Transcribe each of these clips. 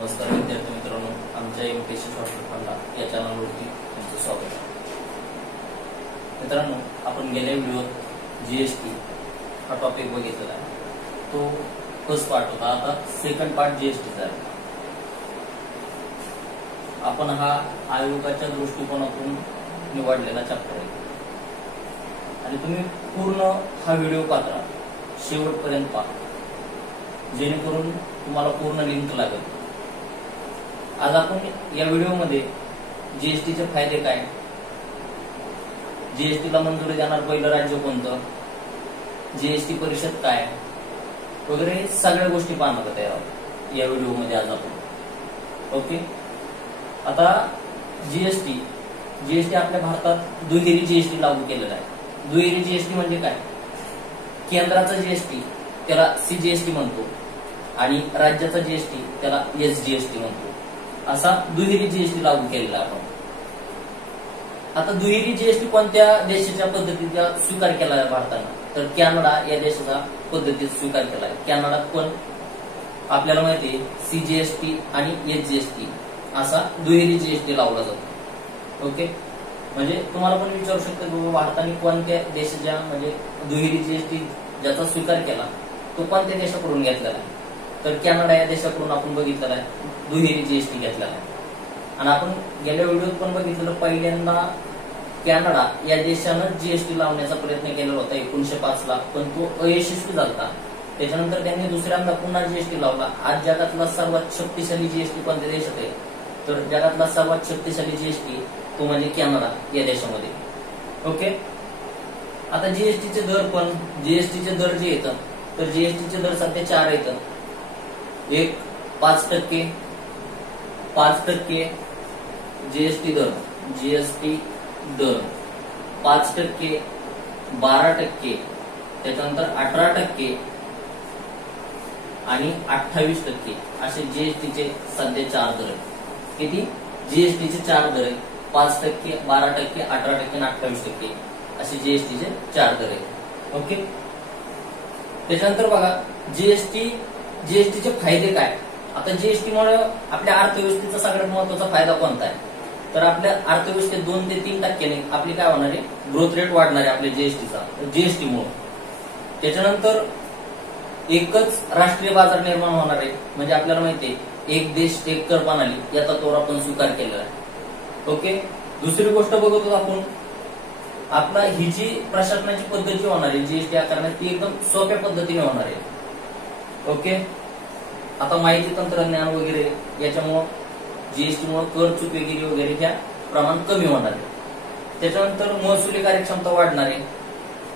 नमस्कार विद्यार्थी मित्रांनो, आमच्या एमपीएससी शॉर्टकट फंडा या चॅनलवरती तुमचं स्वागत आहे. मित्रांनो, आपण गेल्या व्हिडिओत जीएसटी हा टॉपिक बघितलेला आहे. तो फर्स्ट पार्ट होता. आता सेकंड पार्ट जीएसटीचा आहे. आपण हा आयोगाच्या दृष्टिकोनातून निवडलेला चॅप्टर आहे आणि तुम्ही पूर्ण हा व्हिडिओ पाहता, शेवटपर्यंत पहा, जेणेकरून तुम्हाला पूर्ण लिंक लागेल. आज आपण या व्हिडिओमध्ये जीएसटीचे फायदे काय, जीएसटीला मंजुरी देणार पहिलं राज्य कोणतं, जीएसटी परिषद काय वगैरे सगळ्या गोष्टी पाहणार आहोत या व्हिडिओमध्ये आज आपण. ओके. आता जीएसटी आपल्या भारतात दुहेरी जीएसटी लागू केलेला आहे. दुहेरी जीएसटी म्हणजे काय? केंद्राचा जीएसटी त्याला सीजीएसटी म्हणतो आणि राज्याचा जीएसटी त्याला एसजीएसटी म्हणतो. असा दुहेरी जीएसटी लागू केलेला आपण. आता दुहेरी जीएसटी कोणत्या देशाच्या पद्धतीचा स्वीकार केला आहे भारतानं? तर कॅनडा या देशाचा पद्धतीत स्वीकार केला आहे. कॅनडात पण आपल्याला माहिती आहे सीजीएसटी आणि एसजीएसटी असा दुहेरी जीएसटी लावला जातो. ओके. म्हणजे तुम्हाला पण विचारू शकता की भारताने कोणत्या देशाच्या म्हणजे दुहेरी जीएसटी ज्याचा स्वीकार केला तो कोणत्या देशाकडून घेतलेला आहे? तर कॅनडा या देशाकडून आपण बघितलेला आहे दुहेरी जीएसटी घेतलेला आहे. आणि आपण गेल्या व्हिडिओत पण बघितलेलं, पहिल्यांदा कॅनडा या देशानं जीएसटी लावण्याचा प्रयत्न केलेला होता 1905 ला, पण तो अयशस्वी झाला. त्याच्यानंतर त्यांनी दुसऱ्यांदा पुन्हा जीएसटी लावला. आज जगातला सर्वात शक्तिशाली जीएसटी कोणत्या देशात आहे? तर जगातला सर्वात शक्तिशाली जीएसटी तो म्हणजे कॅनडा या देशामध्ये. ओके. आता जीएसटीचे दर जे येतात, तर जीएसटीचे दर सध्या 4 येतात. एक 5% जीएसटी दर 5%, 12%, त्याच्यानंतर 18% आणि 28% असे जीएसटीचे सध्या 4 दर आहेत. किती? जीएसटीचे 4 दर आहेत. 5%, 12%, 18% आणि 28% असे जीएसटीचे 4 दर आहेत. ओके. त्याच्यानंतर बघा जीएसटीचे फायदे काय. आता जीएसटीमुळे आपल्या अर्थव्यवस्थेचा सगळ्यात महत्वाचा फायदा कोणता आहे? तर आपल्या अर्थव्यवस्थेत 2 ते 3% आपली काय होणार आहे? ग्रोथ रेट वाढणार आहे आपल्या जीएसटीमुळे. त्याच्यानंतर एकच राष्ट्रीय बाजार निर्माण होणार आहे. म्हणजे आपल्याला माहिती आहे एक देश एक कर प्रणाली या तत्वावर आपण स्वीकार केलेला आहे. ओके. दुसरी गोष्ट बघतो आपण, आपला ही जी प्रशासनाची पद्धत जी होणार आहे जीएसटी आकारण्यात ती एकदम सोप्या पद्धतीने होणार आहे. ओके. आता माहिती तंत्रज्ञान वगैरे याच्यामुळं जीएसटीमुळे कर चुकवेगिरी वगैरे ह्या प्रमाण कमी होणार आहे. त्याच्यानंतर महसुली कार्यक्षमता वाढणार आहे.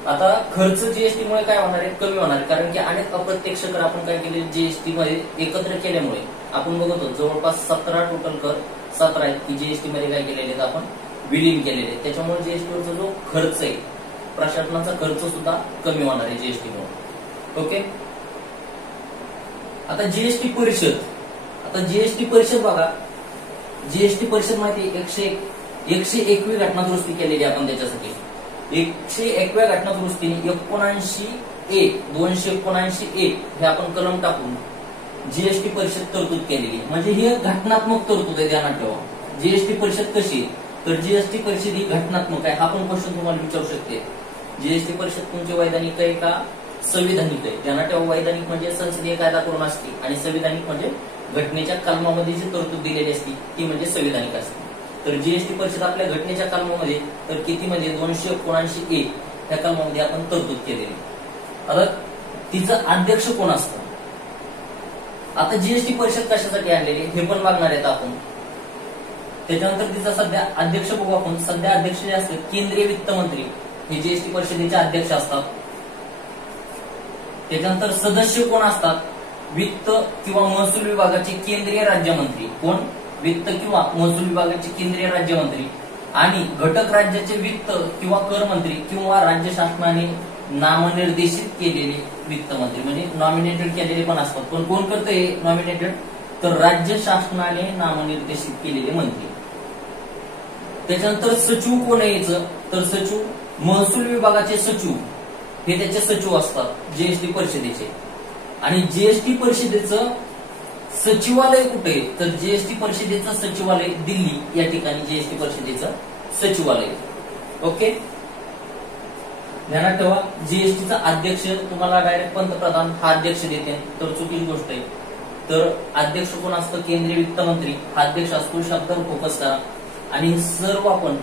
आता खर्च जीएसटीमुळे काय होणार आहे? कमी होणार आहे. कारण की अनेक अप्रत्यक्ष कर आपण काय केले जीएसटी मध्ये एकत्र केल्यामुळे आपण बघतो जवळपास 17 टोटल कर 17 आहेत की जीएसटी मध्ये काय केलेले आहेत आपण विलीन केलेले. त्याच्यामुळे जीएसटीवरचा जो खर्च आहे प्रशासनाचा खर्च सुद्धा कमी होणार आहे जीएसटीमुळे. ओके. आता जीएसटी परिषद बघा. जीएसटी परिषद माहिती 101वी घटना दुरुस्ती केलेली आपण त्याच्यासाठी. 101व्या घटना दुरुस्तीने 279(1) हे आपण कलम टाकून जीएसटी परिषद तरतूद केलेली. म्हणजे ही घटनात्मक तरतूद आहे, ध्यानात ठेवा. जीएसटी परिषद कशी आहे? तर जीएसटी परिषद ही घटनात्मक आहे. हा पण क्वेश्चन तुम्हाला विचारू शकते. जीएसटी परिषद तुमची वैधानिक आहे का संविधानिक आहे? ध्यानात ठेवा, वैधानिक म्हणजे संसदीय कायदा करून असते आणि संविधानिक म्हणजे घटनेच्या कलमामध्ये जी तरतूद दिलेली असते ती म्हणजे संविधानिक असते. तर जीएसटी परिषद आपल्या घटनेच्या कलमामध्ये तर किती म्हणजे 279(1) या कलमामध्ये आपण तरतूद केलेली. आता तिचं अध्यक्ष कोण असतं? आता जीएसटी परिषद कशासाठी आणलेली हे पण बघणार आहेत आपण. त्याच्यानंतर तिचा सध्या अध्यक्ष बघू आपण. सध्या अध्यक्ष जे असतात केंद्रीय वित्त मंत्री हे जीएसटी परिषदेचे अध्यक्ष असतात. त्याच्यानंतर सदस्य कोण असतात? वित्त किंवा महसूल विभागाचे केंद्रीय राज्यमंत्री. कोण? वित्त किंवा महसूल विभागाचे केंद्रीय राज्यमंत्री. आणि घटक राज्याचे वित्त किंवा कर मंत्री किंवा राज्य शासनाने नामनिर्देशित केलेले वित्त मंत्री म्हणजे नॉमिनेटेड केलेले पण असतात. पण कोण करतं हे नॉमिनेटेड? तर राज्य शासनाने नामनिर्देशित केलेले मंत्री. त्याच्यानंतर सचिव कोण यायचं? तर सचिव महसूल विभागाचे सचिव हे त्याचे सचिव असतात जीएसटी परिषदेचे. आणि जीएसटी परिषदेचं सचिवालय कुठे आहे? तर जीएसटी परिषदेचं सचिवालय दिल्ली या ठिकाणी जीएसटी परिषदेचं सचिवालय. ओके, ध्यानात ठेवा. जीएसटीचा अध्यक्ष तुम्हाला डायरेक्ट पंतप्रधान हा अध्यक्ष देते, तर चुकीची गोष्ट आहे. तर अध्यक्ष कोण असतं? केंद्रीय वित्त मंत्री हा अध्यक्ष असतो. शब्दावर फोकस करा. आणि हे सर्व आपण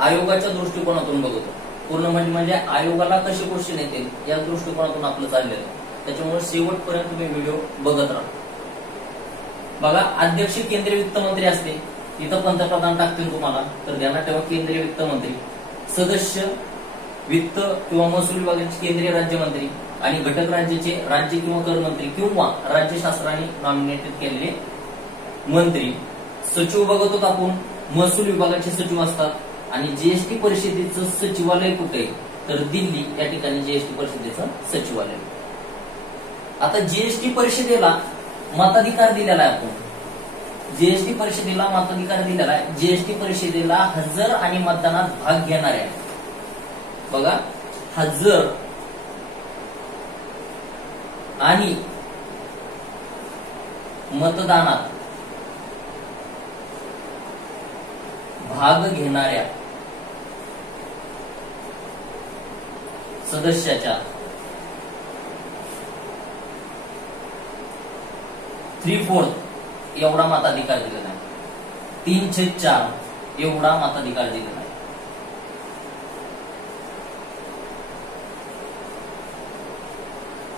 आयोगाच्या दृष्टिकोनातून बघतो. पूर्ण म्हणजे आयोगाला कसे क्वेश्चन येतील या दृष्टिकोनातून आपलं चाललेलं आहे. त्याच्यामुळे शेवटपर्यंत तुम्ही व्हिडिओ बघत राहा. बघा, अध्यक्ष केंद्रीय वित्त मंत्री असते. इथं पंतप्रधान टाकतील तुम्हाला, तर ध्यानात ठेवा केंद्रीय वित्त मंत्री. सदस्य वित्त किंवा महसूल विभागाचे केंद्रीय राज्यमंत्री आणि घटक राज्याचे राज्य किंवा कर मंत्री किंवा राज्यशास्त्राने नॉमिनेटेड केलेले मंत्री. सचिव बघतो आपण, महसूल विभागाचे सचिव असतात. आणि जीएसटी परिषदेचं सचिवालय कुठे? तर दिल्ली या ठिकाणी जीएसटी परिषदेचं सचिवालय. आता जीएसटी परिषदेला मताधिकार दिलेला आहे. आपण जीएसटी परिषदेला मताधिकार दिलेला आहे. जीएसटी परिषदेला हजर आणि मतदानात भाग घेणाऱ्या, बघा, हजर आणि मतदानात भाग घेणाऱ्या सदस्याच्या 3/4 एवढा मताधिकार दिलेला आहे. 3/4 एवढा मताधिकार दिलेला आहे.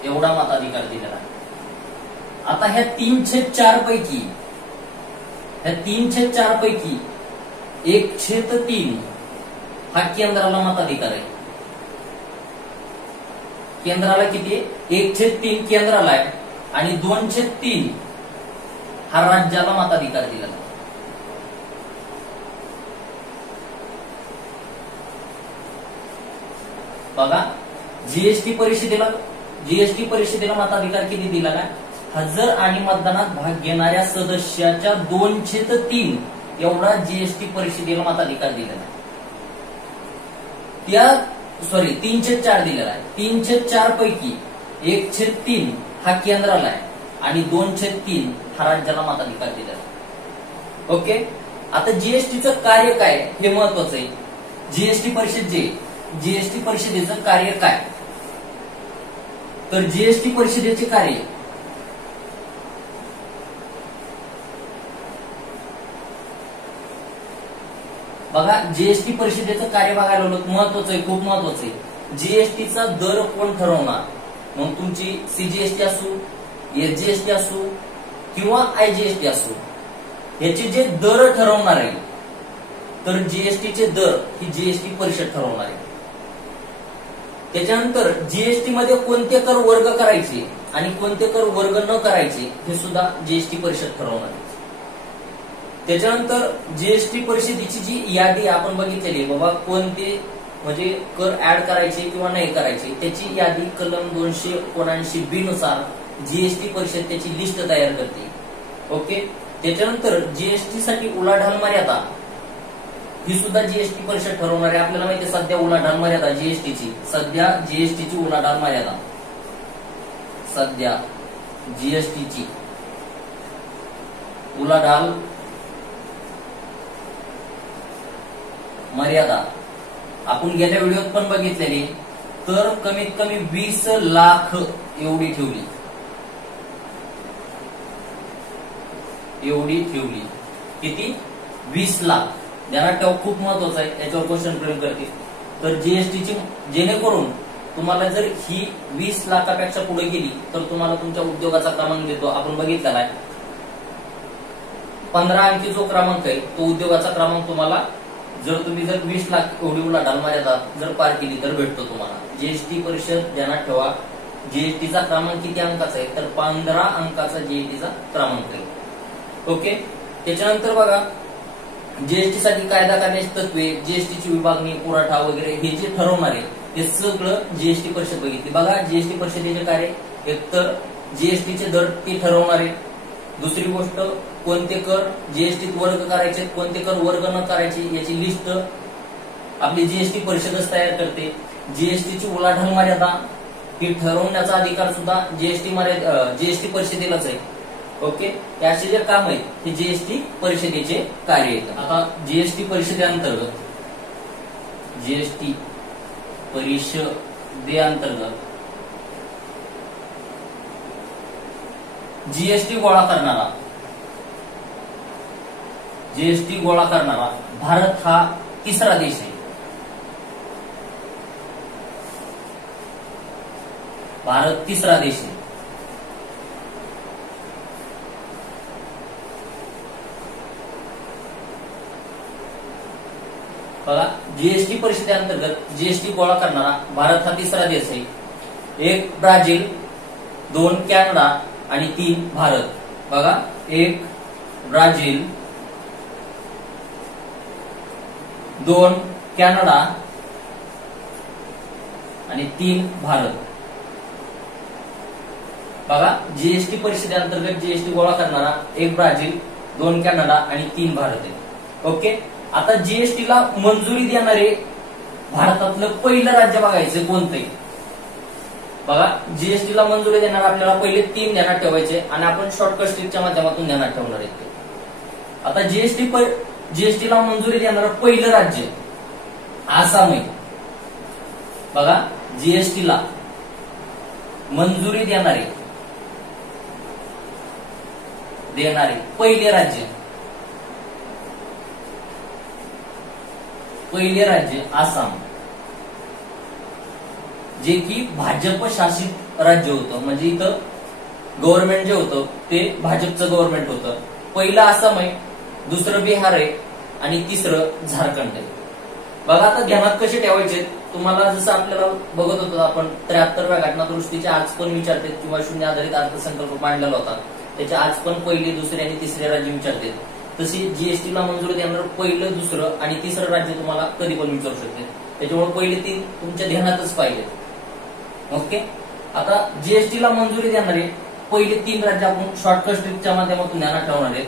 एवढा मताधिकार दिलेला आहे. आता ह्या 3/4 पैकी 1/3 हा केंद्राला मताधिकार आहे. केंद्राला किती आहे? 1/3 केंद्राला आहे आणि 2/3 हा राज्याला मताधिकार दिलेला आहे. बघा, जीएसटी परिषदेला मताधिकार किती दिलेला आहे? हजर आणि मतदानात भाग घेणाऱ्या सदस्याच्या 2/3 एवढा जीएसटी परिषदेला मताधिकार दिलेला आहे. 3/4 दिलेला आहे. 3/4 पैकी 1/3 हा केंद्राला आहे आणि 2/3 हा राज्याला मताधिकार दिलेला आहे. ओके, आता जीएसटीचं कार्य काय हे महत्वाचं आहे. जीएसटी परिषदेचं कार्य काय? तर जीएसटी परिषदेचे कार्य बघा, जीएसटी परिषदेचं कार्य बघायला महत्वाचं आहे, खूप महत्वाचं आहे. जीएसटीचा दर कोण ठरवणार? मग तुमची सीजीएसटी असू, एसजीएसटी असू किंवा आयजीएसटी असू, याचे जे दर ठरवणार आहे, तर जीएसटीचे दर ही जीएसटी परिषद ठरवणार आहे. त्याच्यानंतर जीएसटी मध्ये कोणते कर वर्ग करायचे आणि कोणते कर वर्ग न करायचे हे सुद्धा जीएसटी परिषद ठरवणार आहे. त्याच्यानंतर जीएसटी परिषदेची जी यादी आपण बघितलेली, बाबा कोणते म्हणजे कर ऍड करायचे किंवा नाही करायचे, त्याची यादी कलम 279B नुसार जीएसटी परिषद त्याची लिस्ट तयार करते. ओके, त्याच्यानंतर जीएसटी साठी उलाढाल मर्यादा ही सुद्धा जीएसटी परिषद ठरवणार आहे. आपल्याला माहिती आहे सध्या उलाढाल मर्यादा जीएसटीची उलाढाल मर्यादा, सध्या जीएसटीची उलाढाल मर्यादा आपण गेल्या व्हिडिओत पण बघितलेली, तर कमीत कमी 20 लाख एवढी ठेवली. किती? 20 लाख. ध्यानात ठेवा, खूप महत्वाचं आहे, याच्यावर क्वेश्चन फ्रेम करते. तर जीएसटीची जेणेकरून तुम्हाला जर ही 20 लाखापेक्षा पुढे गेली तर तुम्हाला तुमच्या उद्योगाचा क्रमांक देतो. आपण बघितलेला आहे 15 अंकी जो क्रमांक आहे तो उद्योगाचा क्रमांक तुम्हाला जर 20 लाख एवढी उलाढाल मर्यादा जर पार केली तर भेटतो तुम्हाला. जीएसटी परिषद ध्यानात ठेवा, जीएसटीचा क्रमांक किती अंकाचा आहे? तर 15 अंकाचा जीएसटीचा क्रमांक आहे. ओके, त्याच्यानंतर बघा, जीएसटी साठी कायदा करण्याची तत्वे, जीएसटीची विभागणी, पुरवठा वगैरे हे जे ठरवणार आहे हे सगळं जीएसटी परिषद बघितली. बघा, जीएसटी परिषदेचे कार्य एकतर जीएसटीचे दर ती ठरवणार आहे. दुसरी गोष्ट, कोणते कर जीएसटीत वर्ग करायचे, कोणते कर वर्ग न करायचे याची लिस्ट आपली जीएसटी परिषदच तयार करते. जीएसटीची उलाढाल मर्यादा ही ठरवण्याचा अधिकार सुद्धा जीएसटी परिषदेलाच आहे. ओके, हे असे जे काम आहेत ते जीएसटी परिषदेचे कार्य येतात. आता जीएसटी परिषदेअंतर्गत जीएसटी गोळा करणारा भारत हा तिसरा देश आहे. भारत तिसरा देश आहे. बघा, जीएसटी परिषदेअंतर्गत जीएसटी गोळा करणारा भारत हा तिसरा देश आहे. 1 ब्राझील, 2 कॅनडा आणि 3 भारत. बघा, 1 ब्राझील, 2 कॅनडा आणि 3 भारत. बघा, जीएसटी परिषदेअंतर्गत जीएसटी गोळा करणारा 1 ब्राझील, 2 कॅनडा आणि 3 भारत आहे. ओके, आता जीएसटीला मंजुरी देणारे भारतातलं पहिलं राज्य बघायचं कोणतंही. बघा, जीएसटीला मंजुरी देणार आपल्याला पहिले 3 ध्यानात ठेवायचे आणि आपण शॉर्टकट स्ट्रिकच्या माध्यमातून ध्यानात ठेवणार आहे. आता जीएसटीला मंजुरी देणारं पहिलं राज्य आसाम आहे. बघा, जीएसटीला मंजुरी देणारे पहिले राज्य आसाम, जे की भाजप शासित राज्य होतं. म्हणजे इथं गव्हर्नमेंट जे होतं ते भाजपचं गव्हर्नमेंट होतं. पहिलं आसाम आहे, दुसरं बिहार आहे आणि तिसरं झारखंड आहे. बघा, आता ध्यानात कसे ठेवायचे तुम्हाला, जसं आपल्याला बघत होतो आपण 73व्या घटना दुरुस्तीचे आज पण विचारतात किंवा शून्य आधारित अर्थसंकल्प मांडलेला होता त्याच्या आज पण पहिले, दुसरे आणि तिसरे राज्य विचारतात. तशी जीएसटीला मंजुरी देणार पहिलं, दुसरं आणि तिसरं राज्य तुम्हाला कधी पण विचारू शकते. त्याच्यामुळे पहिले 3 तुमच्या ध्यानातच पाहिजे. ओके, आता जीएसटीला मंजुरी देणारे पहिले 3 राज्य आपण शॉर्टकट स्ट्रिकच्या माध्यमातून ध्यानात ठेवणार आहेत.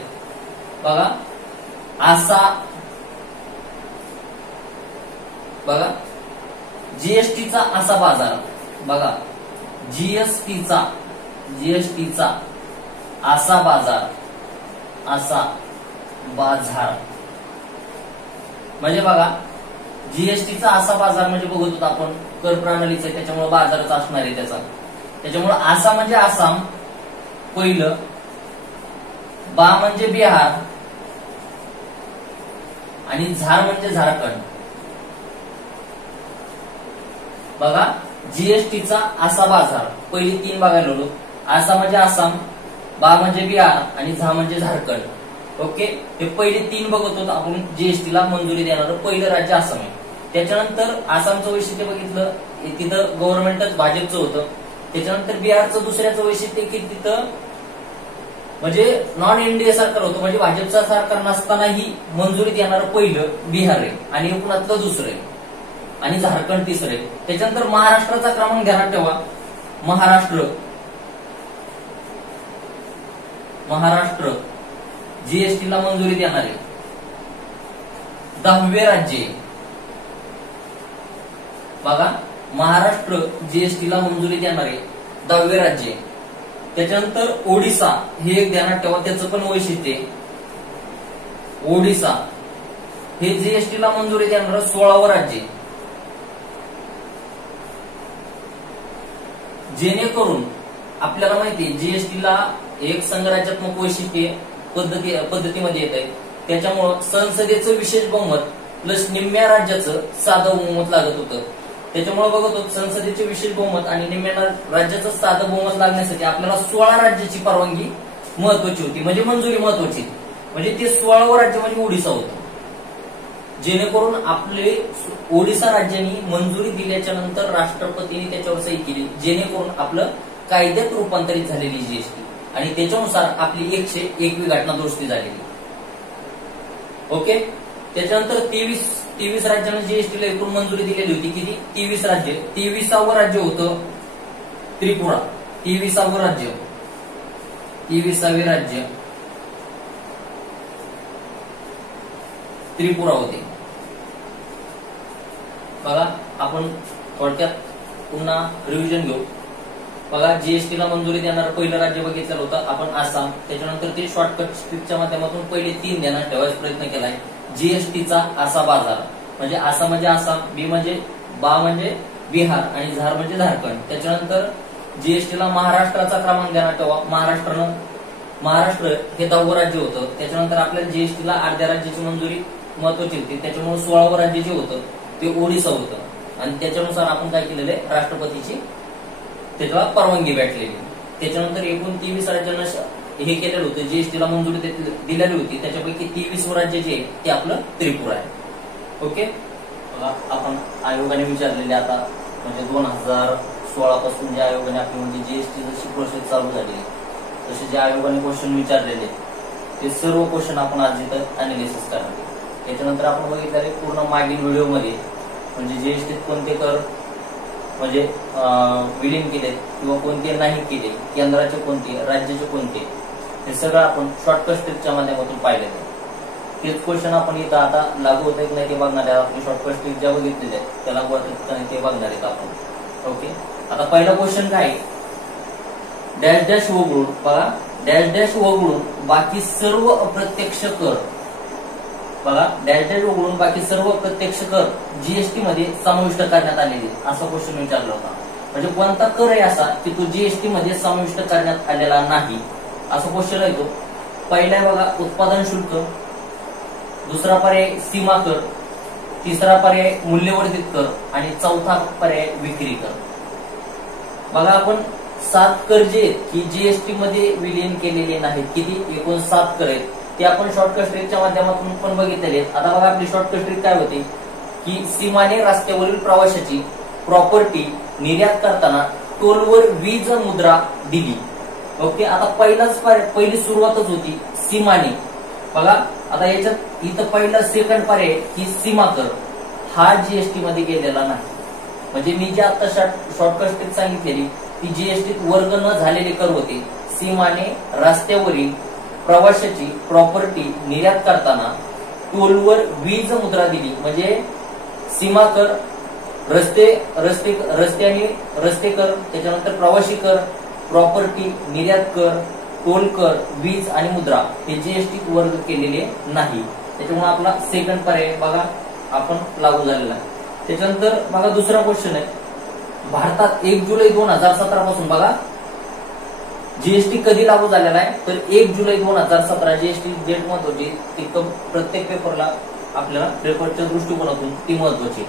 बघा, बघा, जीएसटीचा असा बाजार. बघा, जीएसटीचा असा बाजार म्हणजे बघा, जीएसटीचा असा बाजार म्हणजे बघत होतो आपण कर प्रणालीचा, त्याच्यामुळे बाजारच असणार आहे त्याचा. त्याच्यामुळे आसा म्हणजे आसाम पहिलं, बा म्हणजे बिहार आणि झार म्हणजे झारखंड. बघा, जीएसटीचा असा बाजार पहिली 3 बघायला आलो. आसा म्हणजे आसाम, बा म्हणजे बिहार आणि झा म्हणजे झारखंड. ओके, हे पहिले 3 बघत होतो आपण. जीएसटीला मंजुरी देणारं पहिलं राज्य आसाम आहे. त्याच्यानंतर आसामचं वैशिष्ट्य बघितलं, तिथं गव्हर्नमेंटच भाजपचं होतं. त्याच्यानंतर बिहारचं दुसऱ्याचं वैशिष्ट्य की तिथं म्हणजे नॉन एनडीए सरकार होतं, म्हणजे भाजपचं सरकार नसतानाही मंजुरी देणारं पहिलं बिहार आहे आणि एकूणातलं दुसरं आहे आणि झारखंड तिसरं आहे. त्याच्यानंतर महाराष्ट्राचा क्रमांक ध्यानात ठेवा. महाराष्ट्र जीएसटीला मंजुरी देणारे 10वे राज्य. बघा, महाराष्ट्र जीएसटीला मंजुरी देणारे 10वे राज्य. त्याच्यानंतर ओडिसा हे एक ध्यानात ठेवा, त्याचं पण वैशिष्ट्य आहे. ओडिसा हे जीएसटीला मंजुरी देणारं 16वं राज्य. जेणेकरून आपल्याला माहिती आहे जीएसटीला एक संघराज्यात्मक वैशिष्ट्य पद्धतीमध्ये येत आहे. त्याच्यामुळं संसदेचं विशेष बहुमत प्लस निम्म्या राज्याचं साधं बहुमत लागत होतं. त्याच्यामुळे बघत होतो संसदेचे विशेष बहुमत आणि निम्म्या राज्याचं साधं बहुमत लागण्यासाठी आपल्याला 16 राज्याची परवानगी महत्वाची होती, म्हणजे मंजुरी महत्वाची. म्हणजे ते 16वं राज्य म्हणजे ओडिसा होतं. जेणेकरून आपले ओडिसा राज्याने मंजुरी दिल्याच्या नंतर राष्ट्रपतींनी त्याच्यावर सही केली, जेणेकरून आपलं कायद्यात रूपांतरित झालेली जीएसटी आणि त्याच्यानुसार आपली 101वी घटना दुरुस्ती झालेली. ओके, त्याच्यानंतर 23 राज्यांना जीएसटीला एकूण मंजुरी दिलेली होती. किती? 23 राज्य. 23वे राज्य होतं त्रिपुरा. 23वे राज्य त्रिपुरा होते. बघा, आपण थोडक्यात पुन्हा रिव्हिजन घेऊ. बघा जीएसटीला मंजुरी देणारं पहिलं राज्य बघितलेलं होतं आपण आसाम. त्याच्यानंतर ते शॉर्टकट स्ट्रिकच्या माध्यमातून पहिले 3 देण्यात ठेवायचा प्रयत्न केलाय. जीएसटीचा असा बाजार म्हणजे आसाम म्हणजे आसाम, बा म्हणजे बिहार आणि झार म्हणजे झारखंड. त्याच्यानंतर जीएसटीला महाराष्ट्राचा क्रमांक देण्यात ठेवा. महाराष्ट्र हे 10वं राज्य होतं. त्याच्यानंतर आपल्याला जीएसटीला अर्ध्या राज्याची मंजुरी महत्वाची होती, त्याच्यामुळे 16वं राज्य जे होतं ते ओडिसा होतं आणि त्याच्यानुसार आपण काय केलेलं आहे, राष्ट्रपतीची त्याला परवानगी भेटलेली. त्याच्यानंतर एकूण 23 राज्यांना हे केलेलं होतं, जीएसटीला मंजुरी दिलेली होती. त्याच्यापैकी 23वं राज्य जे आहे ते आपलं त्रिपुरा आहे. ओके, आपण आयोगाने विचारलेले आता म्हणजे 2016 पासून ज्या आयोगाने आपली म्हणजे जीएसटी जशी प्रोसेस चालू झाली तसे जे आयोगाने क्वेश्चन विचारलेले ते सर्व क्वेश्चन आपण आज इथं अनालिसिस करणार. त्याच्यानंतर आपण बघितलेले पूर्ण मागील व्हिडिओमध्ये म्हणजे जीएसटीत कोणते कर म्हणजे विलीन केले किंवा कोणते नाही केले, केंद्राचे कोणते, राज्याचे कोणते, हे सगळं आपण शॉर्टकट स्ट्रिकच्या माध्यमातून पाहिलेलं. तेच क्वेश्चन आपण इथं आता लागू होत आहेत नाही ते बघणार आहे. आपण शॉर्टकट स्ट्रिक ज्या बघितलेल्या आहेत त्या लागू होत नाही ते बघणार आहेत आपण. ओके, आता पहिला क्वेश्चन काय, डॅश डॅश वगळून बघा, डॅश डॅश वगळून बाकी सर्व अप्रत्यक्ष कर, बघा डॅश डॅश वगळून बाकी सर्व प्रत्यक्ष कर जीएसटी मध्ये समाविष्ट करण्यात आलेले, असा क्वेश्चन विचारला होता. म्हणजे कोणता कर आहे असा की तो जीएसटी मध्ये समाविष्ट करण्यात आलेला नाही, असा क्वेश्चन आहे तो. पहिला आहे बघा उत्पादन शुल्क, दुसरा पर्याय सीमा कर, तिसरा पर्याय मूल्यवर्धित कर आणि चौथा पर्याय विक्री कर. बघा आपण 7 कर जे आहेत की जीएसटी मध्ये विलीन केलेले नाहीत, किती एकूण 7 कर आहेत, ते आपण शॉर्टकट स्ट्रिकच्या माध्यमातून पण बघितलेले आहेत. आता बघा आपली शॉर्टकट स्ट्रिक काय होती की सीमाने रस्त्यावरील प्रवाशाची प्रॉपर्टी निर्यात करताना टोलवर वीज मुद्रा दिली. ओके, आता पहिली सुरुवातच होती सीमाने. बघा आता याच्यात इथं पहिला सेकंड पर्याय की सीमा कर हा जीएसटी मध्ये गेलेला नाही. म्हणजे मी जे आता शॉर्टकट स्ट्रिक सांगितलेली ती जीएसटीत वर्ग न झालेले कर होते. सीमाने रस्त्यावरील प्रवाशाची प्रॉपर्टी निर्यात करताना टोलवर वीज मुद्रा दिली, म्हणजे सीमा कर, रस्ते कर, त्याच्यानंतर प्रवासी कर, प्रॉपर्टी, निर्यात कर, टोल कर, वीज आणि मुद्रा हे जीएसटी वर्ग केलेले नाही. त्याच्यामुळे आपला सेकंड पर्याय बघा आपण लागू झालेला आहे. त्याच्यानंतर बघा दुसरा क्वेश्चन आहे, भारतात 1 जुलै 2017 पासून बघा जीएसटी कधी लागू झालेला आहे तर 1 जुलै 2017 जीएसटी डेट महत्वाची, ती प्रत्येक पेपरला आपल्याला पेपरच्या दृष्टिकोनातून ती महत्वाची.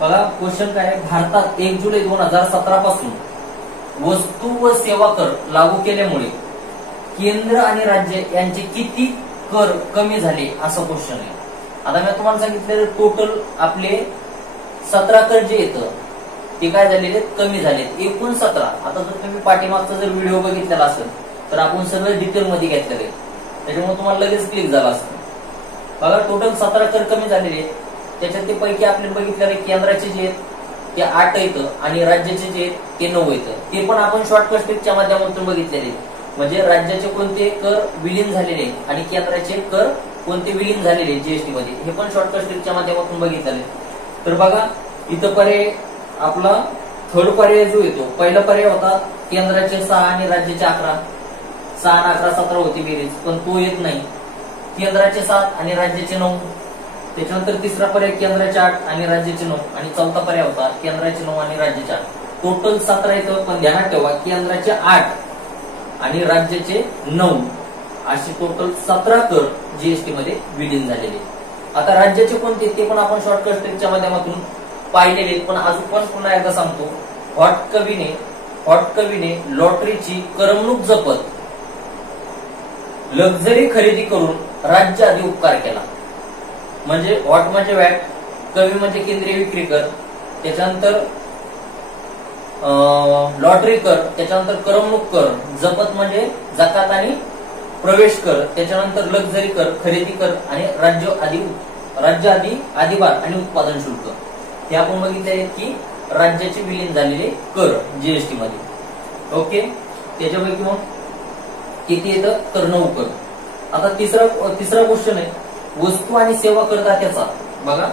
बघा क्वेश्चन काय आहे, भारतात 1 जुलै 2017 पासून वस्तू व सेवा कर लागू केल्यामुळे केंद्र आणि राज्य यांचे किती कर कमी झाले, असं क्वेश्चन आहे. आता मी तुम्हाला सांगितलं टोटल आपले 17 कर जे येतं ते काय झालेले कमी झालेत, एकूण 17. आता जर तुम्ही पाठीमागचा जर व्हिडिओ बघितलेला असेल तर आपण सगळं डिटेल मध्ये घेतलेलं आहे, त्याच्यामुळे तुम्हाला लगेच क्लिक झाला असतं. बघा टोटल 17 कर कमी झालेले, त्याच्यात ते पैकी आपल्याला बघितलेले केंद्राचे जे आहेत ते 8 येतं आणि राज्याचे जे आहेत ते 9 येतं. ते पण आपण शॉर्टकट स्ट्रिकच्या माध्यमातून बघितलेले, म्हणजे राज्याचे कोणते कर विलीन झालेले आणि केंद्राचे कर कोणते विलीन झालेले जीएसटी मध्ये, हे पण शॉर्टकट स्ट्रिकच्या माध्यमातून बघितलेले. तर बघा इथं पर्याय आपला थर्ड पर्याय जो येतो, पहिला पर्याय होता केंद्राचे 6 आणि राज्याचे 11, 6 आणि 11 17 होती बेरीज, पण तो येत नाही. केंद्राचे 7 आणि राज्याचे 9. त्याच्यानंतर तिसरा पर्याय केंद्राचे 8 आणि राज्याचे 9 आणि चौथा पर्याय होता केंद्राचे 9 आणि राज्याचे 8. टोटल 17 येतं, पण ध्यानात ठेवा केंद्राचे 8 आणि राज्याचे 9 असे टोटल 17 कर जीएसटी मध्ये विलीन झालेले. आता राज्याचे कोणते ते पण आपण शॉर्टकट स्ट्रिकच्या माध्यमातून पाहिलेले, पण अजून पण पुन्हा एकदा सांगतो, हॉट कवीने लॉटरीची करमणूक जपत लक्झरी खरेदी करून राज्य आधी उपकार केला. म्हणजे हॉट म्हणजे वॅट, कवी म्हणजे केंद्रीय विक्री कर, त्याच्यानंतर लॉटरी कर, त्याच्यानंतर करमणूक कर, जपत म्हणजे जकात आणि प्रवेश कर, त्याच्यानंतर लक्झरी कर खरेदी कर आणि राज्य आधी अधिभार आणि उत्पादन शुल्क, हे आपण बघितले आहेत की राज्याचे विलीन झालेले कर जीएसटी मध्ये. ओके, त्याच्यापैकी मग किती येतं तर 9 कर. आता तिसरा क्वेश्चन आहे, वस्तू आणि सेवा करदात्याचा, बघा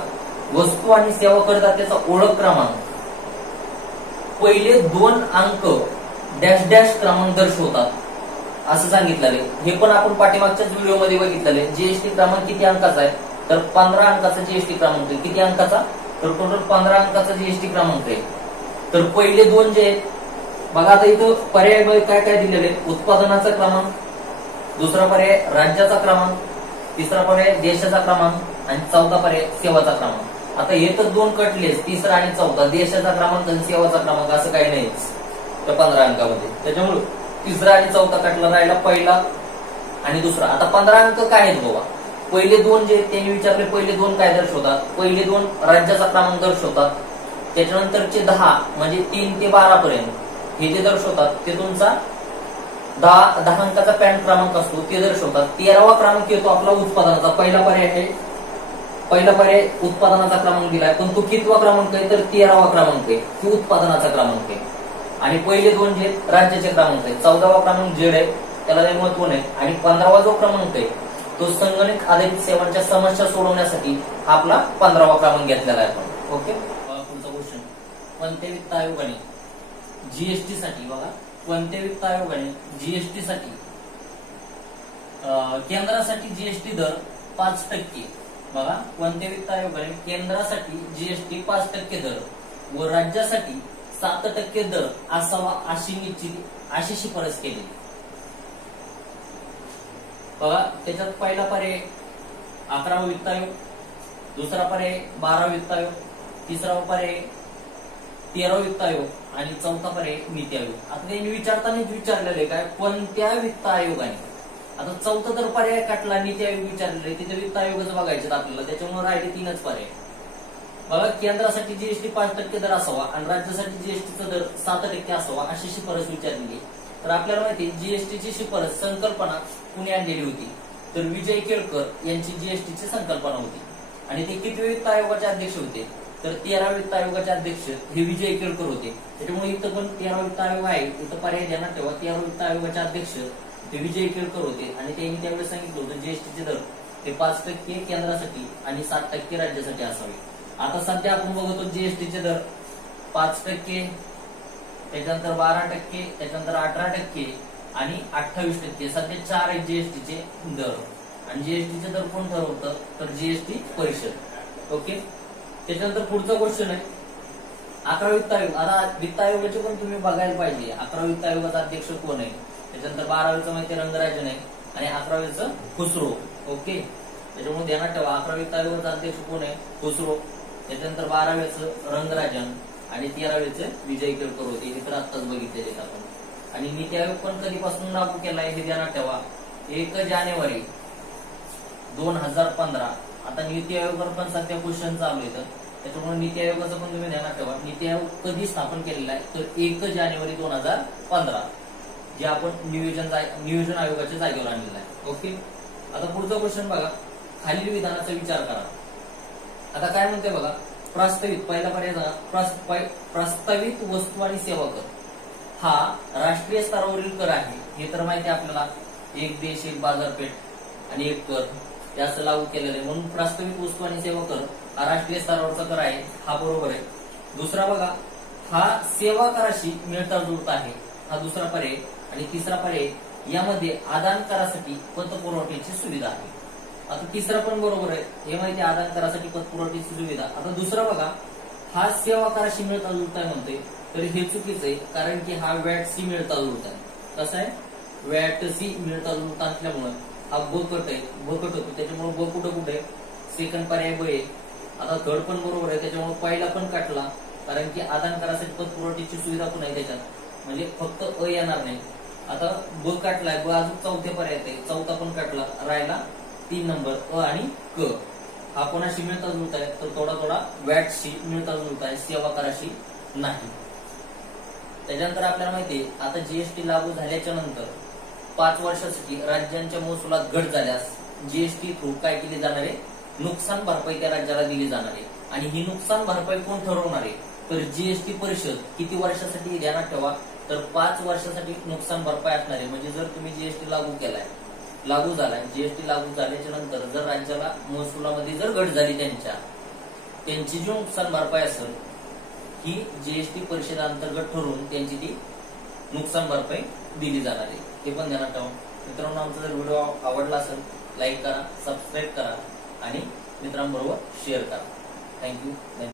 वस्तू आणि सेवा करदात्याचा ओळख क्रमांक पहिले 2 अंक डॅश डॅश क्रमांक दर्शवतात असं सांगितलेलं आहे. हे पण आपण पाठीमागच्याच व्हिडिओमध्ये बघितलेलं आहे. जीएसटी क्रमांक किती अंकाचा आहे, तर 15 अंकाचा जीएसटी क्रमांक आहे. किती अंकाचा, तर टोटल 15 अंकाचा जीएसटी क्रमांक आहे. तर पहिले दोन जे आहेत बघा, आता इथं पर्याय काय काय दिलेले, उत्पादनाचा क्रमांक, दुसरा पर्याय राज्याचा क्रमांक, तिसरा पर्याय देशाचा क्रमांक आणि चौथा पर्याय सेवाचा क्रमांक. आता हे तर दोन कटलेच, तिसरा आणि चौथा, देशाचा क्रमांक आणि सेवाचा क्रमांक असं काही नाहीच त्या 15 अंकामध्ये. त्याच्यामुळे तिसरा आणि चौथा कटला राहिला, पहिला आणि दुसरा. आता 15 अंक काय आहेत बाबा, पहिले दोन जे त्यांनी विचारले, पहिले दोन काय दर्शवतात, पहिले दोन राज्याचा क्रमांक दर्शवतात. त्याच्यानंतरचे 10 म्हणजे 3 ते 12 पर्यंत हे जे दर्शवतात ते तुमचा 10 अंकाचा पॅन क्रमांक असतो ते दर्शवतात. 13वा क्रमांक येतो आपला उत्पादनाचा, पहिला पर्याय आहे, पहिला पर्याय उत्पादनाचा क्रमांक दिलाय, पण तो कितवा क्रमांक आहे, तर 13वा क्रमांक आहे, तो उत्पादनाचा क्रमांक आहे. आणि पहिले दोन जे राज्याचे क्रमांक आहे, 14वा क्रमांक जेड आहे, त्याला काही महत्व नाही. आणि 15वा जो क्रमांक आहे तो संगणक आधारित सेवांच्या समस्या सोडवण्यासाठी आपला 15वा क्रमांक घेतलेला आहे आपण. ओके, पुढचा क्वेश्चन, कोणत्या वित्त आयोगाने जीएसटी साठी, बघा कोणत्या वित्त आयोगाने जीएसटी साठी केंद्रासाठी जीएसटी दर 5%, बघा कोणत्या वित्त आयोगाने केंद्रासाठी जीएसटी 5% दर व राज्यासाठी 7% दर असावा अशी शिफारस केली. बघा त्याच्यात पहिला पर्याय 11वा वित्त आयोग, दुसरा पर्याय 12वा वित्त आयोग, तिसरा पर्याय 13वा वित्त आयोग आणि चौथा पर्याय नीती आयोग. आता त्यांनी विचारतानाच विचारलेले काय, कोणत्या वित्त आयोगाने. आता चौथा तर पर्याय काटला, नीती आयोग विचारलेले, तिथे वित्त आयोगाचं बघायचं आपल्याला, त्याच्यामुळे राहिले 3च पर्याय. बघा केंद्रासाठी जीएसटी 5% दर असावा आणि राज्यासाठी जीएसटीचा दर 7% असावा अशी शिफारस विचारलेली. तर आपल्याला माहिती जीएसटीची शिफारस संकल्पना कुणी आणलेली होती, तर विजय केळकर यांची जीएसटीची संकल्पना होती. आणि ते किती वित्त आयोगाचे अध्यक्ष होते, तर 13 वित्त आयोगाचे अध्यक्ष हे विजय केळकर होते. त्याच्यामुळे इथं पण 13 वित्त आयोग आहे, इथं पर्याय ध्यानात ठेवा, 13 वित्त आयोगाचे अध्यक्ष ते विजय केळकर होते. आणि त्यांनी त्यावेळेस सांगितलं होतं जीएसटीचे दर हे 5% केंद्रासाठी आणि 7% राज्यासाठी असावे. आता सध्या आपण बघतो जीएसटीचे दर 5%, त्याच्यानंतर 12%, त्याच्यानंतर 18% आणि 28%, सध्या 4 आहेत जीएसटीचे दर. आणि जीएसटीचे दर कोण ठरवतं, तर जीएसटी परिषद. ओके, त्याच्यानंतर पुढचा क्वेश्चन आहे 11 वित्त आयोग. आता वित्त आयोगाचे पण तुम्ही बघायला पाहिजे, 11 वित्त आयोगाचा अध्यक्ष कोण आहे. त्याच्यानंतर 12वीचं माहिती रंगराजन आहे आणि 11वीचं खुसरो. ओके, त्याच्यामुळे ध्यानात ठेवा 11 वित्त आयोगाचा अध्यक्ष कोण आहे, खुसरो. त्याच्यानंतर 12वेचं रंगराजन आणि 13वेचं विजय केळकर होते, हे तर आत्ताच बघितलेले आपण. आणि नीती आयोग पण कधीपासून लागू केलाय हे ध्यानात ठेवा, 1 जानेवारी 2015. आता नीती आयोगावर पण सध्या क्वेश्चन चालू येतं, त्याच्यामुळे नीती आयोगाचं पण तुम्ही ध्यानात ठेवा. नीती आयोग कधी स्थापन केलेला आहे, तर 1 जानेवारी 2015, जे आपण नियोजन आयोगाच्या जागेवर आणलेलं आहे. ओके, आता पुढचा क्वेश्चन बघा, खालील विधानाचा विचार करा. आता काय म्हणते बघा, प्रस्तावित, पहिला पर्याय प्रस्तावित वस्तू आणि सेवा कर हा राष्ट्रीय स्तरावरील कर आहे. हे तर माहिती आपल्याला, एक देश एक बाजारपेठ आणि एक कर हे असं लागू केलेलं आहे, म्हणून प्रस्तावित वस्तू आणि सेवा कर हा राष्ट्रीय स्तरावरचा कर आहे, हा बरोबर आहे. दुसरा बघा, हा सेवा कराशी मिळता जुळता आहे, हा दुसरा पर्याय. आणि तिसरा पर्याय, यामध्ये आदान करासाठी पतपुरवठ्याची सुविधा आहे. आता तिसरा पण बरोबर आहे, हे माहिती आदान करासाठी पतपुरवठ्याची सुविधा. आता दुसरा बघा, हा सेवा कराशी मिळता जुळता म्हणतोय, तर हे चुकीचं आहे, कारण की हा वॅट सी मिळता जुळता आहे. कसं आहे, वॅट सी मिळता जुळता असल्यामुळे हा ब कट आहे, ब कट होतो, त्याच्यामुळे ब कुठं आहे, सेकंड पर्याय ब आहे. आता थर्ड पण बरोबर आहे, त्याच्यामुळे पहिला पण काटला, कारण की आदान करासाठी पतपुरवठ्याची सुविधा पण आहे त्याच्यात, म्हणजे फक्त अ येणार नाही. आता ब काटलाय, ब अजून चौथ्या पर्याय आहे, चौथा पण काटला, राहिला 3 नंबर अ आणि क. हा कोणाशी मिळता जुळता आहे, तर थोडा थोडा वॅटशी मिळता जुळता आहे, सेवा कराशी नाही. त्याच्यानंतर आपल्याला माहिती आहे, आता जीएसटी लागू झाल्याच्या नंतर 5 वर्षासाठी राज्यांच्या महसुलात घट झाल्यास जीएसटी थ्रू काय केली जाणार आहे, नुकसान भरपाई त्या राज्याला दिली जाणार आहे. आणि ही नुकसान भरपाई कोण ठरवणार आहे, तर जीएसटी परिषद. किती वर्षासाठी ध्यानात ठेवा, तर 5 वर्षासाठी नुकसान भरपाई असणार आहे. म्हणजे जर तुम्ही जीएसटी लागू झालाय, जीएसटी लागू झाल्याच्या नंतर जर राज्याला महसुलामध्ये जर घट झाली त्यांची जी नुकसान भरपाई असेल ही जीएसटी परिषद अंतर्गत ठरवून त्यांची ती नुकसान भरपाई दिली जाणार आहे, हे पण ध्यानात ठेवा. मित्रांनो, आमचा जर व्हिडिओ आवडला असेल लाईक करा, सबस्क्राईब करा आणि मित्रांबरोबर शेअर करा. थँक्यू.